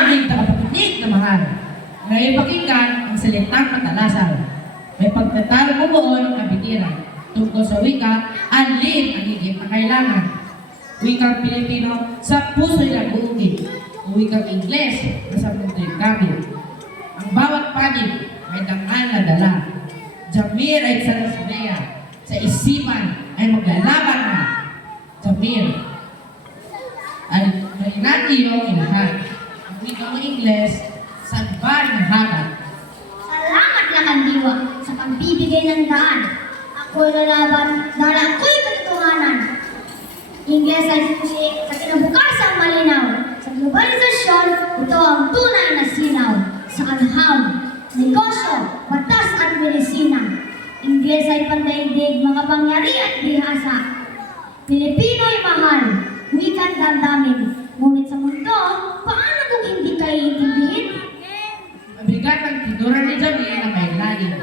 aming tagapakinig na mahal. Ngayon pakinggan ang salitang patalasan. May pagtatalo mo noon ang bitiran. Tungkol sa wika, alin ang higit na kailangan. Wikang Pilipino sa puso nilang buugin. Wikang Ingles na sa mundo'y gamit. Ang bawat panig may dangal na dala. Jamir ay sarasbea. Sa isipan ay maglalaban na. Jamir ay marinan iyong ilahan. Ang wikang Ingles sa bar ng hagat. Salamat lang diwa sa pagbibigay ng daan. Ako'y lalaban dahil ako'y katotohanan. Ingles ay susi sa kinabukasang malinaw. Sa globalisasyon, ito ang tunay na sinaw. Sa anhaw, negosyo, batas at medisina. Ingles ay pandaigdig, mga pangyari at bihasa. Pilipino'y mahal, wikan damdamin. Ngunit sa mundo, paano kung hindi kayo intindihin? Mabigat ang tinuran ni Jamil na may lalim.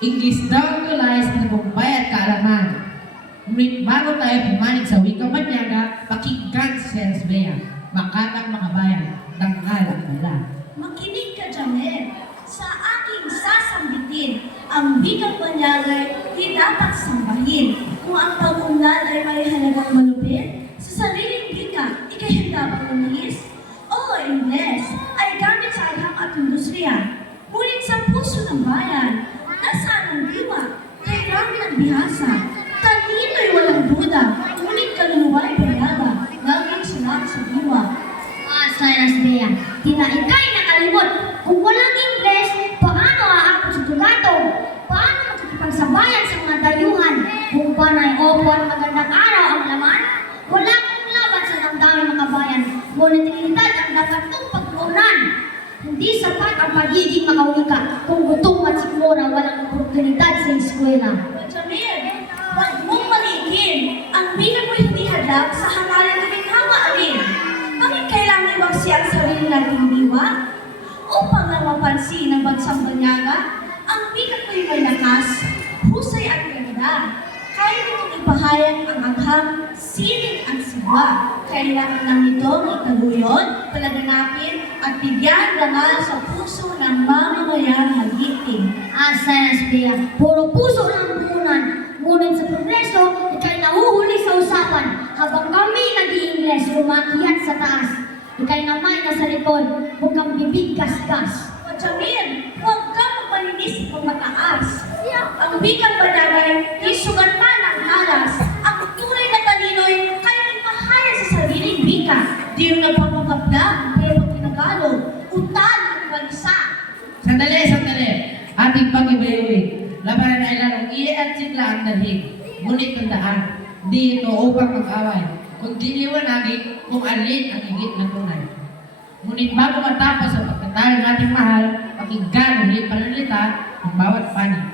English daw tulay sa nabumbay at kaalaman. Ngunit bago tayo pumanig sa wikang Banyaga, pakinggan si Sarasbea. Makatang makabayan, dangal ang dala. Makinig ka, Jamel. Sa aking sasambitin, ang wikang Banyaga di dapat sambahin. Kung ang pag-unlad ay may halagang malupit, sa sariling wika, ikay handa bang manihis? Oo, Ingles, ay gamit sa agham at industriya. Ngunit sa puso ng bayan, nasaan ang diwa? Kailangan ng bihasa. Talino'y walang duda, ngunit kaluluwa'y bayaga. Laging salamat sa diwa. Sarasbea, tinaikay nakalimot. Kung walang Ingles, paano aabot sa tulato? Paano makikipagsabayan sa mga dayuhan? Kung panay opor magandang araw ang laman? Wala kong laban sa damdamin mga bayan. Ngunit dignidad ang dapat kong pagtuunan. Hindi sapat ang pagiging makawika kung gutom at sikmura walang oportunidad sa eskwela. Jamil, huwag mong maligin. Ang bilang mo hindi hadap sa hangalan na binawa alin. Bakit kailangan iwagsi ang sarili nating diwa? Upang lang mapansin ng bansang Banyaga, ang bigat ko'y may lakas, husay at ganda. Kaya nitong ipahayag ang agham, sining at siwa. Kailangan lang itong itaguyod, palaganapin, at bigyan dangal sa puso ng mamamayang magiting. Sarasbea, puro puso lang punan. Ngunit sa progreso, ikay nahuhuli sa usapan. Habang kami nag-i-Ingles, lumakiat sa taas. Ikay naman nasa likod, huwag kang bibig gasgas. O Jamil, huwag kang magpalinis ng mataas. Ang wikang Banagay, di sugatan ng halas. Ang tunay na talino'y kaya ipahayag sa sariling wika. Di yung nagpapagabla, pero pag Tagalog, utal ang bansa. Sandali. Ating pag-ibayawin. Labanan ay lalong iye at sigla ang dalhin. Ngunit tandaan, di ito upang mag-away. Kundi liwanagin kung alin ang higit na tunay. Ngunit bago matapos ang pagtatalo nating mahal, pakinggan ulit panalita ng bawat panig.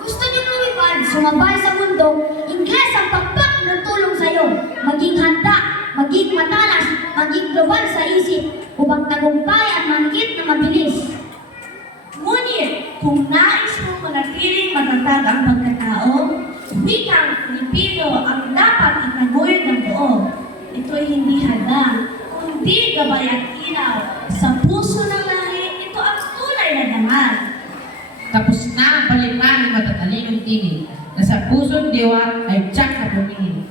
Gusto niyo lumipad, sumabay sa mundo, Ingles ang pagpak ng tulong sa'yo. Maging handa, maging matalas, maging global sa isip, upang tagumpay at manigit na mabilis. Ngunit, kung nais mong manatiling matatag ang pagkatao, wikang Pilipino ang dapat itaguyod ng buo. Ito'y hindi hadang, kundi gabay at ilaw. Sa puso ng lahi, ito ang tunay na dangal. Tapos na ang palitan ng matatalinong tinig na sa pusong diwa ay tiyak na pumingin.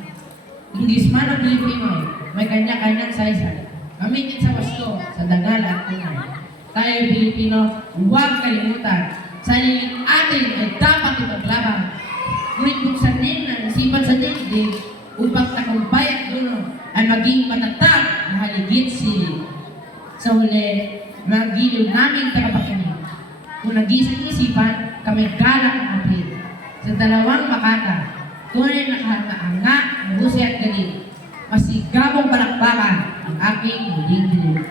English man o Pilipino, may kanya-kanyang saysay. Gamitin sa wasto, sa dangal at tunay. Tayo Pilipino, huwag kalimutan. Sariling atin ay dapat ipaglaban. Ngunit buksanin ng isipan sa dibdib upang tagumpay at dulo ay maging matatag na haligit si sa huli ng giliw naming tagapakinig. Kung nag-isang isipan, kami galak ng apil. Sa dalawang makata, tunay na kahanga-hanga, mabusi at galing. Masigabong palakpakan ang aking muling dilim.